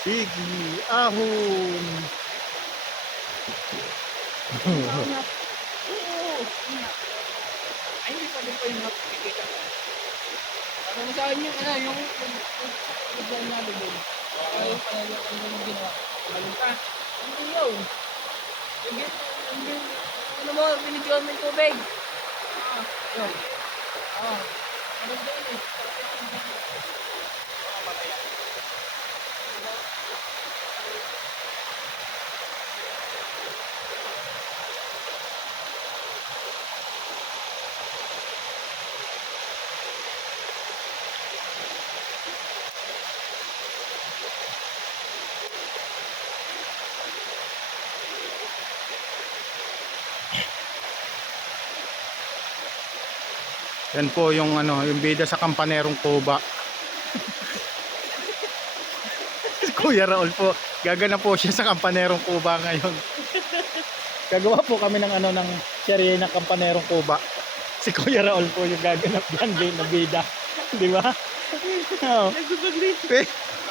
Sige, ahon. Hanap. Oo. Ay, hindi pa din po yung nakikita ko. Ano mo sa akin yung ano, yung design na doon. Ay, pala yung ginawa. Ano pa? Hindi yun. Yung ano mo, binidyoan mo yung tubig. Ah, yun. Ah, ano doon eh. Yan po yung ano, yung bida sa Kampanerong Kuba. Kuya Raul po, gagana po siya sa Kampanerong Kuba ngayon. Gagawa po kami ng ano ng serye ng Kampanerong Kuba. Si Kuya Raul po yung gaganap diyan din na bida, di ba? Oo.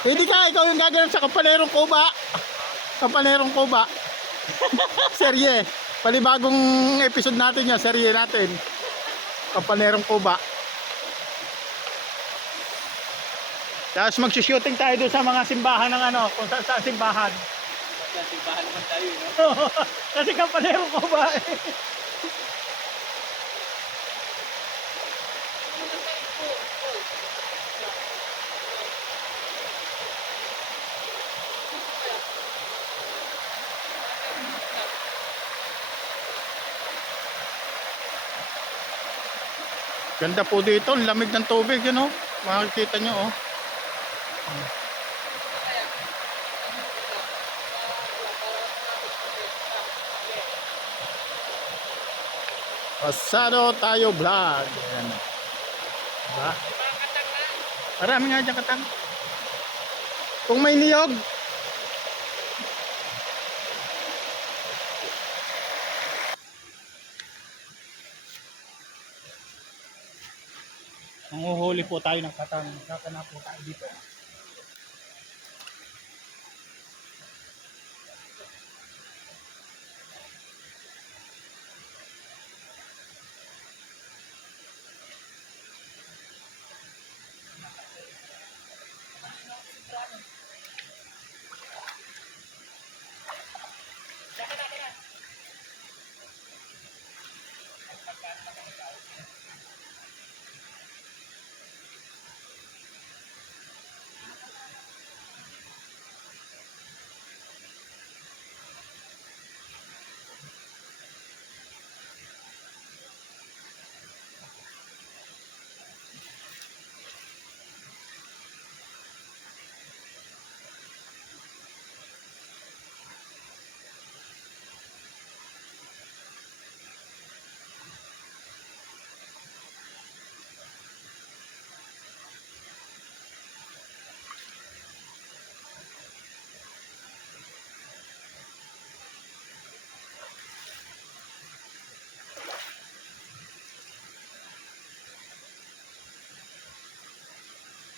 Pwede ka, ikaw yung gaganap sa Kampanerong Kuba. Kampanerong Kuba. Serye. Palibagong episode natin yan, serye natin. Kampanerong Kuba. Tapos magsushooting tayo doon sa mga simbahan ng ano, kung saan simbahan. Sa simbahan naman tayo, no? Kasi Kampanerong Kuba eh. Ganda po dito, ang lamig ng tubig, yun oh. Makikita nyo oh. Pasado tayo vlog. Ayan. Diba? Marami nga dyan katang. Kung may niyog, nanguhuli po tayo ng katang. Kakana po tayo dito.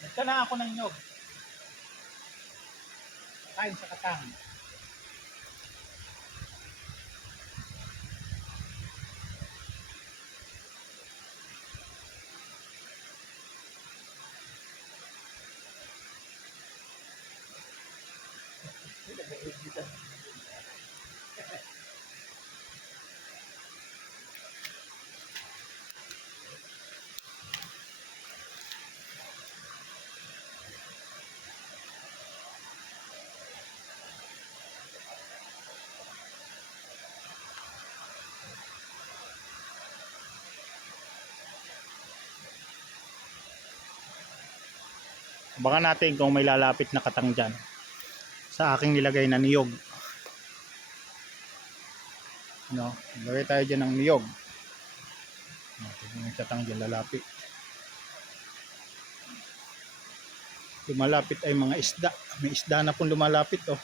Nagkana ako ng niyog. Kain sa katang. Baka natin kung may lalapit na katang dyan sa aking nilagay na niyog. No, lagay tayo dyan ng niyog. May katang dyan lalapit. Lumalapit ay mga isda. May isda na pong lumalapit oh.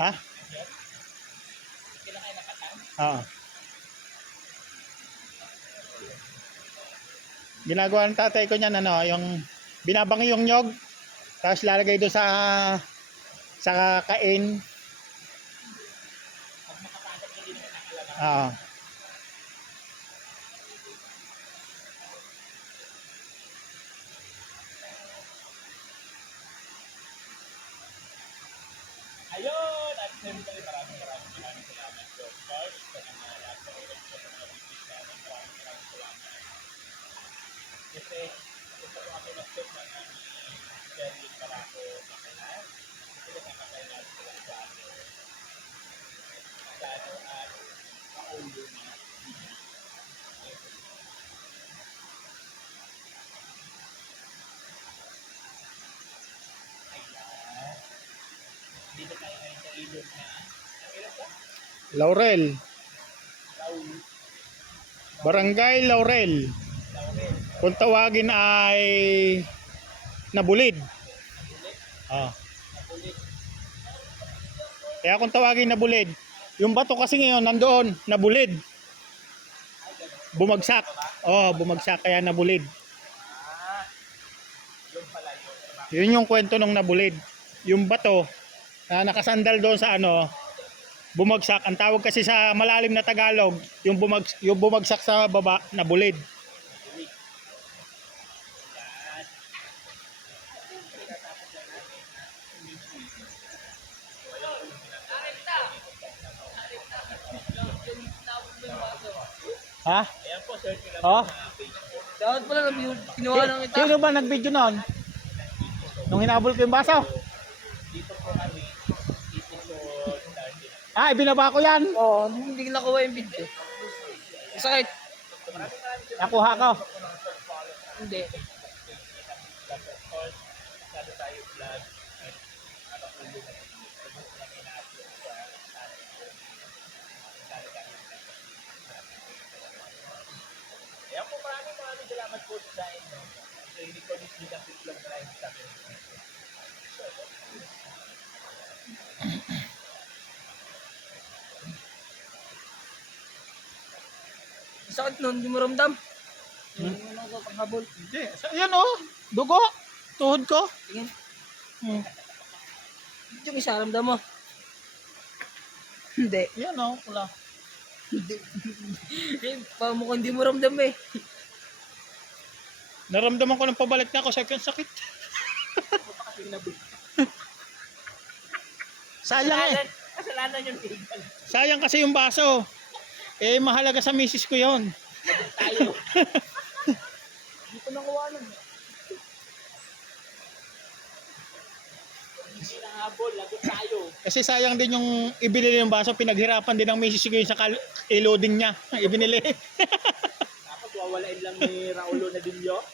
Ha? Kinakain na katan? Oo. Ginagawa ng tatay ko niyan, ano, yung binabangi yung nyog, tapos lalagay doon sa kain. Pag makapasok hindi naman nakalala. Oo. Ayun! At siyempre maraming salamat po. First, sa mga lahat sa oras po sa mga business namin, maraming salamat. Kasi gusto ko kami mag-shoot na namin Sherwin Barako Makalas. Kasi nakakakay natin sila sa atin. Sa ano at kaulo na. Ayan. Dito tayo ngayon sa ilog na. Ang ilog ba? Laurel. Paulo. Barangay Laurel. Laurel. Kung tawagin ay Nabulid. Ah. Napulit. Kaya kung tawagin Nabulid, yung bato kasi ngayon nandoon, nabulid. Bumagsak. Oh, bumagsak kaya nabulid. Ah, yun pala yun. Yun yung kwento ng nabulid. Yung bato na nakasandal doon sa ano, bumagsak. Ang tawag kasi sa malalim na Tagalog, yung bumagsak sa baba, nabulid. Yan. Tinatapos lang natin na Ha? ayan po, search nyo lang Oh? sa Facebook. Dapat pala kinuha lang kita. Sino ba nag-video noon? Nung hinabol ko yung baso? Dito po kami, episode 30. Ah, ibinaba ko yan. Oo, hindi ko nakuha yung video. Sakit. Nakuha ko. Hindi. Of course, masyado tayo vlog at nakaulo na rin. Sagot na ina-upload sa ating ayan po, maraming salamat po sa inyo. So, hindi ko this biglang vlog na rin sa akin. Sakit nun, hindi mo ramdam. Hindi mo nakakapaghabol. Hindi. Yan oh, dugo. Tuhod ko. Tingin. Hmm. Yung isa ramdam mo. Hindi. Yan oh, pula. Hindi. Pamukha hindi mo ramdam eh. Naramdaman ko ng pabalik na ako sa sakit. Sayang eh. Kasalanan yung tigil. Sayang kasi yung baso. Eh, mahalaga sa misis ko yon. Tayo. Hindi ko nakuha nun. Hindi nahabol, lagot tayo. Kasi sayang din yung ibinili ng baso. Pinaghirapan din ng misis ko yun sa i-loading niya. Ibinili. Tapos wawalain lang ni Raulo na Dillo.